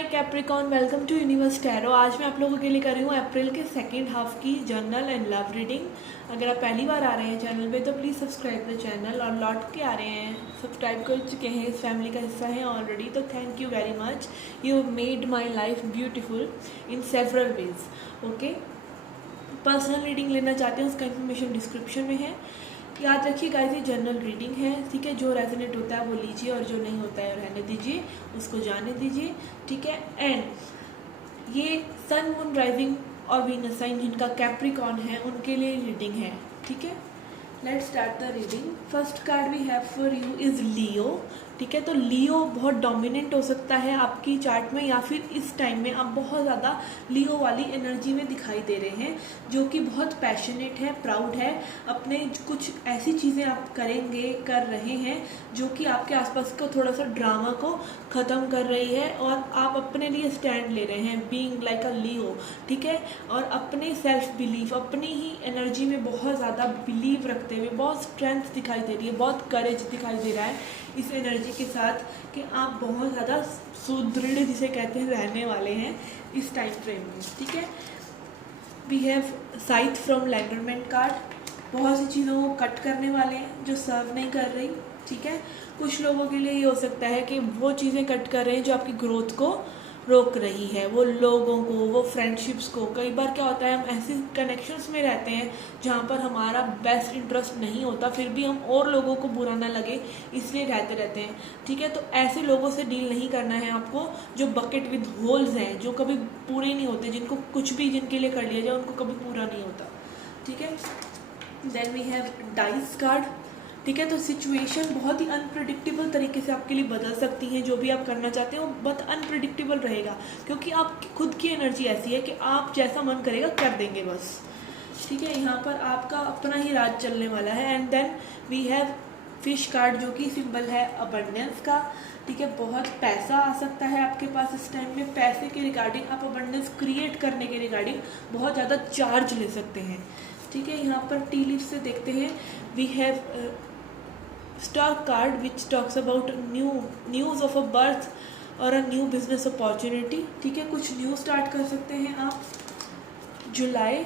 Hi Capricorn, welcome to Universe Tarot. आज मैं आप लोगों के लिए कर रही हूँ अप्रैल के सेकेंड हाफ की जर्नल एंड लव रीडिंग। अगर आप पहली बार आ रहे हैं चैनल पे तो प्लीज़ सब्सक्राइब द चैनल, और लौट के आ रहे हैं सब्सक्राइब कर चुके हैं, इस फैमिली का हिस्सा हैं ऑलरेडी, तो thank you very much. You made my life beautiful in several ways. Okay, personal reading लेना चाहते हैं उसका इन्फॉर्मेशन डिस्क्रिप्शन में है। याद रखिए गाइस, ये जनरल रीडिंग है, ठीक है। जो रेजोनेट होता है वो लीजिए और जो नहीं होता है रहने दीजिए, उसको जाने दीजिए, ठीक है। एंड ये सन मून राइजिंग और वीनस साइन जिनका कैप्रिकॉन है उनके लिए रीडिंग है, ठीक है। Let's start the reading. First card we have for you is Leo, ठीक है। तो लियो बहुत डोमिनेंट हो सकता है आपकी चार्ट में, या फिर इस टाइम में आप बहुत ज़्यादा लियो वाली एनर्जी में दिखाई दे रहे हैं, जो कि बहुत पैशनेट है, प्राउड है। अपने कुछ ऐसी चीज़ें आप कर रहे हैं जो कि आपके आसपास को थोड़ा सा ड्रामा को ख़त्म कर रही है, और आप अपने लिए स्टैंड ले रहे हैं, बीइंग लाइक अ लियो, ठीक है। और अपने सेल्फ बिलीफ, अपनी ही एनर्जी में बहुत ज़्यादा बिलीव रखते हुए, बहुत स्ट्रेंथ दिखाई दे रही है, बहुत करेज दिखाई दे रहा है इस एनर्जी के साथ कि आप बहुत ज़्यादा सुदृढ़, जिसे कहते हैं, रहने वाले हैं इस टाइम फ्रेम में, ठीक है। वी हैव साइथ फ्रॉम लैंडरमेंट कार्ड। बहुत सी चीज़ों को कट करने वाले हैं जो सर्व नहीं कर रही, ठीक है। कुछ लोगों के लिए ये हो सकता है कि वो चीज़ें कट कर रहे हैं जो आपकी ग्रोथ को रोक रही है, वो लोगों को, वो फ्रेंडशिप्स को। कई बार क्या होता है, हम ऐसी कनेक्शंस में रहते हैं जहाँ पर हमारा बेस्ट इंटरेस्ट नहीं होता, फिर भी हम और लोगों को बुरा ना लगे इसलिए रहते हैं, ठीक है। तो ऐसे लोगों से डील नहीं करना है आपको जो बकेट विद होल्स हैं, जो कभी पूरे नहीं होते, जिनको कुछ भी जिनके लिए कर लिया जाए उनको कभी पूरा नहीं होता, ठीक है। Then we have dice card, ठीक है। तो सिचुएशन बहुत ही अनप्रिडिक्टेबल तरीके से आपके लिए बदल सकती है। जो भी आप करना चाहते हैं वो बहुत अनप्रिडिक्टेबल रहेगा, क्योंकि आप खुद की एनर्जी ऐसी है कि आप जैसा मन करेगा कर देंगे बस, ठीक है। यहाँ पर आपका अपना ही राज चलने वाला है। And then we have fish card, जो कि सिंबल है अबंडेंस का, ठीक है। बहुत पैसा आ सकता है आपके पास इस टाइम में। पैसे के रिगार्डिंग आप अबंडेंस क्रिएट करने के रिगार्डिंग बहुत ज़्यादा चार्ज ले सकते हैं, ठीक है। यहाँ पर टी लीफ से देखते हैं, we have star card which talks about news of a birth और अ न्यू बिजनेस अपॉर्चुनिटी, ठीक है। कुछ न्यू स्टार्ट कर सकते हैं आप। जुलाई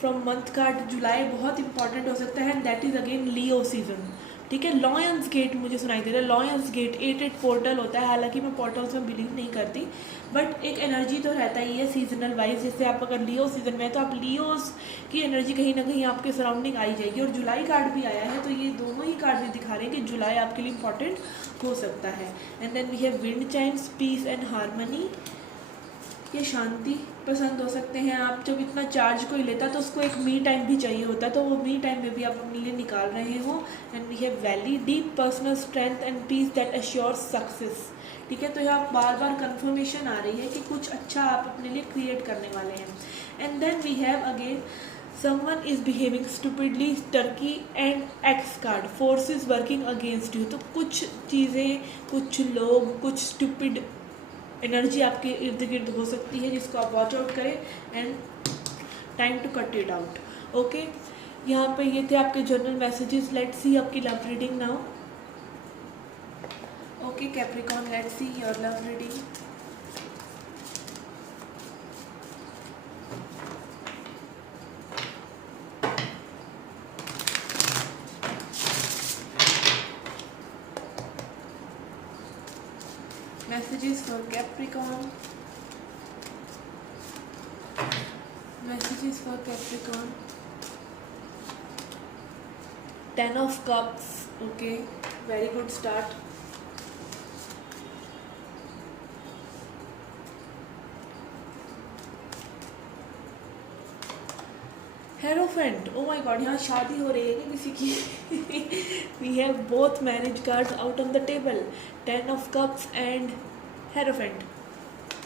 फ्रॉम मंथ कार्ड, जुलाई बहुत इंपॉर्टेंट हो सकता है, and that is again Leo season, ठीक है। लॉयंस गेट मुझे सुनाई दे रहा है, लॉयंस गेट 8 पोर्टल होता है। हालांकि मैं पोर्टल्स में बिलीव नहीं करती, बट एक एनर्जी तो रहता ही है सीजनल वाइज। जैसे आप अगर लियो सीजन में है तो आप लियोस की एनर्जी कहीं ना कहीं आपके सराउंडिंग आई जाएगी। और जुलाई कार्ड भी आया है, तो ये दोनों ही कार्ड भी दिखा रहे हैं कि जुलाई आपके लिए इंपॉर्टेंट हो सकता है। And then we have wind chimes, peace and harmony. ये शांति पसंद हो सकते हैं आप। जब इतना चार्ज कोई लेता तो उसको एक मी टाइम भी चाहिए होता, तो वो मी टाइम में भी आप अपने लिए निकाल रहे हो। And we have valley, deep personal strength and peace that assures success, ठीक है। तो यहाँ बार बार कंफर्मेशन आ रही है कि कुछ अच्छा आप अपने लिए क्रिएट करने वाले हैं। And then we have again someone is behaving stupidly, turkey and x card, force is working against you। तो कुछ चीज़ें, कुछ लोग, कुछ स्टूपिड एनर्जी आपके इर्द गिर्द हो सकती है, जिसको आप वॉच आउट करें। And time to cut it out, okay. यहाँ पे ये थे आपके जर्नल मैसेजेस। लेट्स सी आपकी love reading now. Okay Capricorn, let's see your love reading. Messages for Capricorn. Messages for Capricorn. 10 of Cups. Okay, very good start. Hierophant. Oh my God, यहाँ शादी हो रही है क्या किसी की? We have both marriage cards out on the table. 10 of Cups and Hierophant.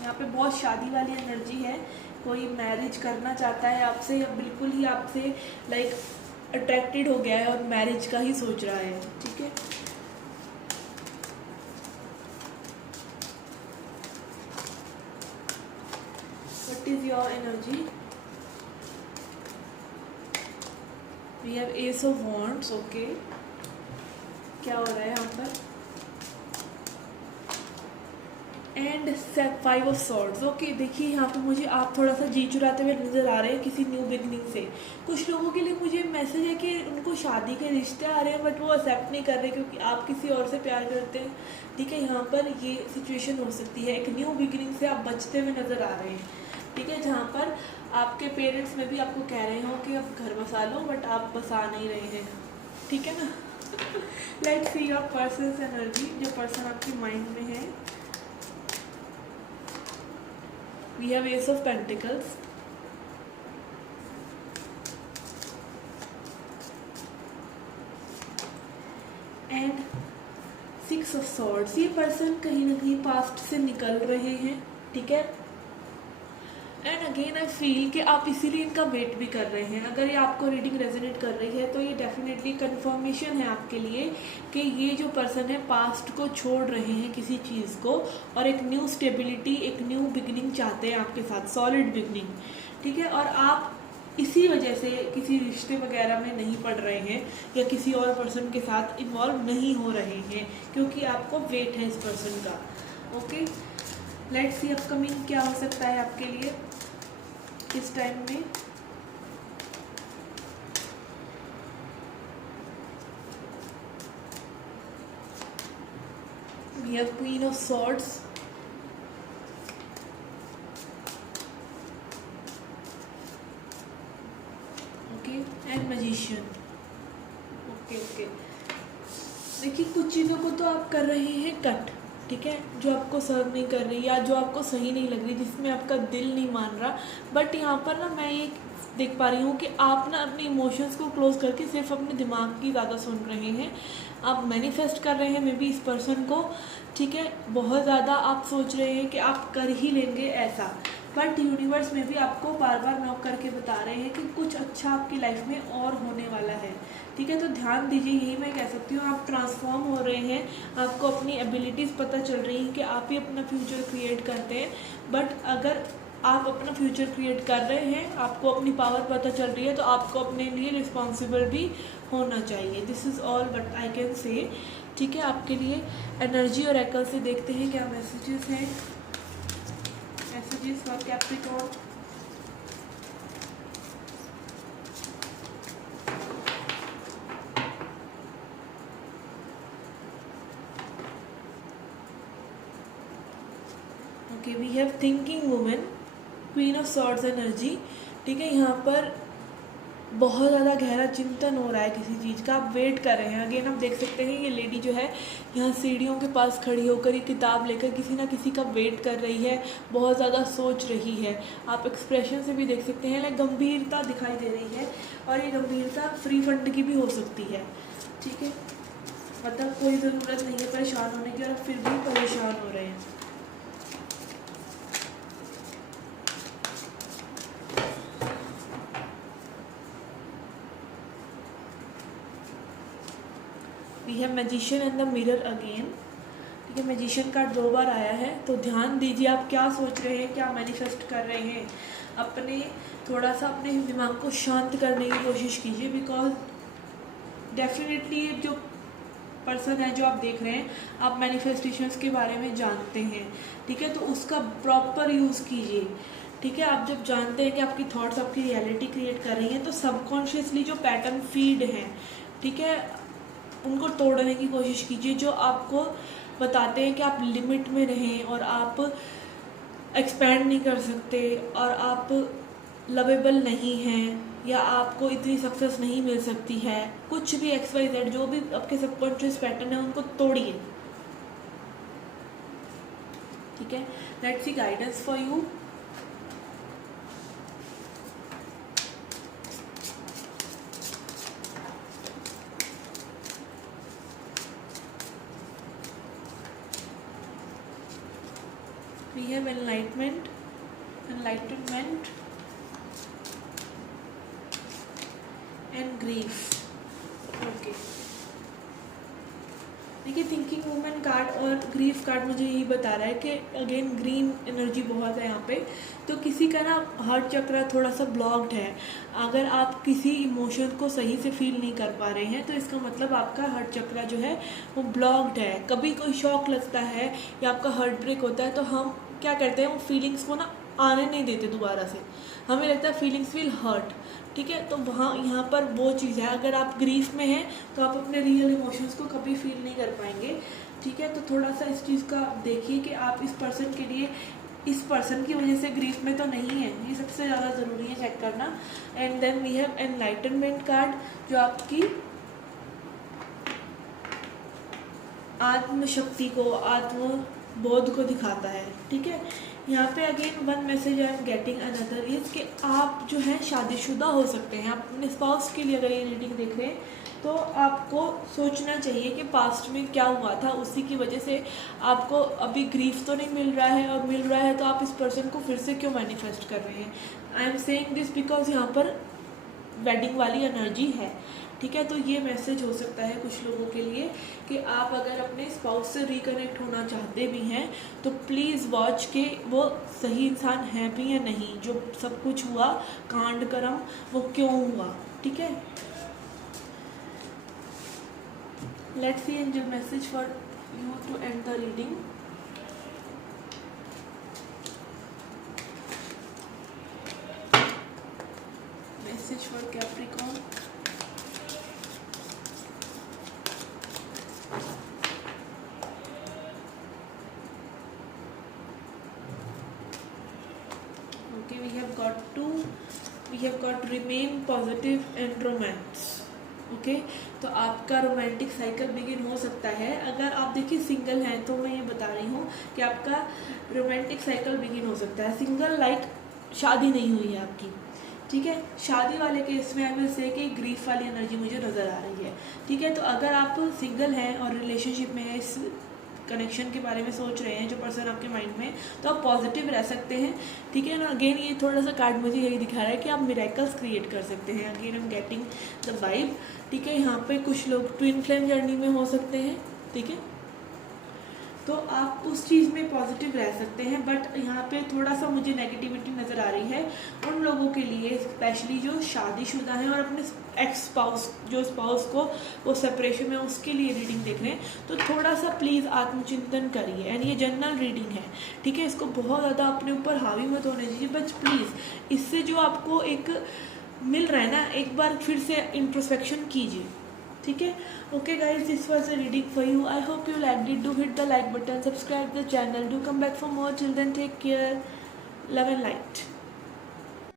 यहाँ पे बहुत शादी वाली एनर्जी है। कोई मैरिज करना चाहता है आपसे, या बिल्कुल ही आपसे लाइक अट्रैक्टेड हो गया है और मैरिज का ही सोच रहा है, ठीक है। What is your energy? We have Ace of Wands, okay. क्या हो रहा है यहाँ पर? And 5 of swords. ओके, देखिए यहाँ पे मुझे आप थोड़ा सा जी चुराते हुए नज़र आ रहे हैं किसी न्यू बिगनिंग से। कुछ लोगों के लिए मुझे मैसेज है कि उनको शादी के रिश्ते आ रहे हैं बट वो एक्सेप्ट नहीं कर रहे क्योंकि आप किसी और से प्यार करते हैं। ठीक है, यहाँ पर ये सिचुएशन हो सकती है, एक न्यू बिगनिंग से आप बचते हुए नज़र आ रहे हैं। ठीक है, जहाँ पर आपके पेरेंट्स में भी आपको कह रहे हो कि अब घर बसा लो बट आप बसा नहीं रहे हैं। ठीक है ना। Let's see your persons energy, जो पर्सन आपके माइंड में है। We have Ace of Pentacles, and 6 of Swords। ये पर्सन कहीं ना कहीं पास्ट से निकल रहे हैं। ठीक है, एंड अगेन आई फील कि आप इसीलिए इनका वेट भी कर रहे हैं। अगर ये आपको रीडिंग रेजोनेट कर रही है तो ये डेफिनेटली कंफर्मेशन है आपके लिए कि ये जो पर्सन है पास्ट को छोड़ रहे हैं किसी चीज़ को और एक न्यू स्टेबिलिटी, एक न्यू बिगनिंग चाहते हैं आपके साथ, सॉलिड बिगनिंग। ठीक है, और आप इसी वजह से किसी रिश्ते वगैरह में नहीं पड़ रहे हैं या किसी और पर्सन के साथ इन्वॉल्व नहीं हो रहे हैं क्योंकि आपको वेट है इस पर्सन का। ओके, लेट्स सी अपकमिंग क्या हो सकता है आपके लिए इस टाइम में। We have Queen of Swords, okay, and Magician। Okay, देखिए कुछ चीज़ों को तो आप कर रहे हैं कट, ठीक है, जो आपको सर्व नहीं कर रही या जो आपको सही नहीं लग रही, जिसमें आपका दिल नहीं मान रहा। बट यहाँ पर ना मैं ये देख पा रही हूँ कि आप ना अपने इमोशंस को क्लोज करके सिर्फ अपने दिमाग की ज़्यादा सुन रहे हैं। आप मैनिफेस्ट कर रहे हैं मे बी इस पर्सन को। ठीक है, बहुत ज़्यादा आप सोच रहे हैं कि आप कर ही लेंगे ऐसा, बट यूनिवर्स में भी आपको बार बार नॉक करके बता रहे हैं कि कुछ अच्छा आपकी लाइफ में और होने वाला है। ठीक है, तो ध्यान दीजिए, यही मैं कह सकती हूँ। आप ट्रांसफॉर्म हो रहे हैं, आपको अपनी एबिलिटीज़ पता चल रही हैं कि आप ही अपना फ्यूचर क्रिएट करते हैं। बट अगर आप अपना फ्यूचर क्रिएट कर रहे हैं, आपको अपनी पावर पता चल रही है, तो आपको अपने लिए रिस्पॉन्सिबल भी होना चाहिए। This is all but I can say. ठीक है, आपके लिए एनर्जी और एकल से देखते हैं क्या मैसेजेस हैं। Messages for Capricorn. Okay, we have thinking women, queen of swords energy. ठीक है, यहाँ पर बहुत ज़्यादा गहरा चिंतन हो रहा है किसी चीज़ का, आप वेट कर रहे हैं। अगेन आप देख सकते हैं ये लेडी जो है यहाँ सीढ़ियों के पास खड़ी होकर ये किताब लेकर किसी ना किसी का वेट कर रही है, बहुत ज़्यादा सोच रही है। आप एक्सप्रेशन से भी देख सकते हैं, लाइक गंभीरता दिखाई दे रही है, और ये गंभीरता फ्री फंड की भी हो सकती है। ठीक है, मतलब कोई ज़रूरत नहीं है परेशान होने की और आप फिर भी परेशान हो रहे हैं। We have magician and the mirror again. ठीक है, मैजिशियन कार्ड 2 बार आया है, तो ध्यान दीजिए आप क्या सोच रहे हैं, क्या मैनिफेस्ट कर रहे हैं। अपने थोड़ा सा अपने दिमाग को शांत करने की कोशिश कीजिए, बिकॉज डेफिनेटली जो पर्सन है जो आप देख रहे हैं, आप मैनिफेस्टेशंस के बारे में जानते हैं। ठीक है, तो उसका प्रॉपर यूज़ कीजिए। ठीक है, आप जब जानते हैं कि आपकी थॉट्स आपकी रियलिटी क्रिएट कर रही हैं, तो सबकॉन्शियसली जो पैटर्न फीड हैं, ठीक है, उनको तोड़ने की कोशिश कीजिए, जो आपको बताते हैं कि आप लिमिट में रहें और आप एक्सपैंड नहीं कर सकते और आप लवेबल नहीं हैं या आपको इतनी सक्सेस नहीं मिल सकती है। कुछ भी XYZ जो भी आपके सबकॉन्शियस पैटर्न है उनको तोड़िए। ठीक है, let's C guidance for you. We have enlightenment and grief. Okay, देखिए थिंकिंग वुमेन कार्ड और ग्रीफ कार्ड मुझे यही बता रहा है कि अगेन ग्रीन एनर्जी बहुत है यहाँ पे। तो किसी का ना हार्ट चक्र थोड़ा सा ब्लॉक्ड है। अगर आप किसी इमोशन को सही से फील नहीं कर पा रहे हैं तो इसका मतलब आपका हार्ट चक्र जो है वो ब्लॉक्ड है। कभी कोई शॉक लगता है या आपका हार्ट ब्रेक होता है तो हम क्या करते हैं, वो फीलिंग्स को ना आने नहीं देते दोबारा से, हमें लगता है फीलिंग्स विल हर्ट। ठीक है, तो वहाँ यहाँ पर वो चीज़ है। अगर आप ग्रीफ में हैं तो आप अपने रियल इमोशंस को कभी फील नहीं कर पाएंगे। ठीक है, तो थोड़ा सा इस चीज़ का देखिए कि आप इस पर्सन के लिए, इस पर्सन की वजह से ग्रीफ में तो नहीं है, ये सबसे ज़्यादा ज़रूरी है चेक करना। And then we have enlightenment card जो आपकी आत्मशक्ति को, आत्मबोध को दिखाता है। ठीक है, यहाँ पे again one message I am getting another is कि आप जो है शादीशुदा हो सकते हैं। आप अपने स्पाउस के लिए अगर ये रीडिंग देख रहे हैं तो आपको सोचना चाहिए कि पास्ट में क्या हुआ था, उसी की वजह से आपको अभी ग्रीफ तो नहीं मिल रहा है, और मिल रहा है तो आप इस पर्सन को फिर से क्यों मैनिफेस्ट कर रहे हैं। I am saying this because यहाँ पर वेडिंग वाली एनर्जी है। ठीक है, तो ये मैसेज हो सकता है कुछ लोगों के लिए कि आप अगर अपने स्पाउस से रिकनेक्ट होना चाहते भी हैं तो प्लीज़ वॉच के वो सही इंसान है भी या नहीं, जो सब कुछ हुआ कांड कर्म वो क्यों हुआ। ठीक है, let's see angel message for you too and the reading. Message for Capricorn. Okay, we have got remain positive and romance. Okay, तो आपका रोमांटिक साइकिल बिगिन हो सकता है। अगर आप देखिए सिंगल हैं तो मैं ये बता रही हूँ कि आपका रोमांटिक साइकिल बिगिन हो सकता है। सिंगल लाइक शादी नहीं हुई है आपकी। ठीक है, शादी वाले केस में आई विल से कि ग्रीफ वाली एनर्जी मुझे नज़र आ रही है। ठीक है, तो अगर आप सिंगल हैं और रिलेशनशिप में हैं, इस कनेक्शन के बारे में सोच रहे हैं, जो पर्सन आपके माइंड में, तो आप पॉजिटिव रह सकते हैं। ठीक है ना, अगेन ये थोड़ा सा कार्ड मुझे यही दिखा रहा है कि आप मिरेकल्स क्रिएट कर सकते हैं। Again I am getting the vibe. ठीक है, यहाँ पे कुछ लोग ट्विन फ्लेम जर्नी में हो सकते हैं। ठीक है, तो आप उस चीज़ में पॉजिटिव रह सकते हैं, बट यहाँ पे थोड़ा सा मुझे नेगेटिविटी नज़र आ रही है उन लोगों के लिए, स्पेशली जो शादीशुदा हैं और अपने एक्स स्पाउस, जो स्पाउस को वो सेपरेशन में, उसके लिए रीडिंग देख रहे हैं। तो थोड़ा सा प्लीज़ आत्मचिंतन करिए। एंड ये जनरल रीडिंग है। ठीक है, इसको बहुत ज़्यादा अपने ऊपर हावी मत होने दीजिए, बट प्लीज़ इससे जो आपको एक मिल रहा है ना, एक बार फिर से इंट्रोस्पेक्शन कीजिए। ठीक है, okay guys, this was a reading for you. I hope you like it. Do hit the like button, subscribe the channel, do come back for more. Till then take care, love and light.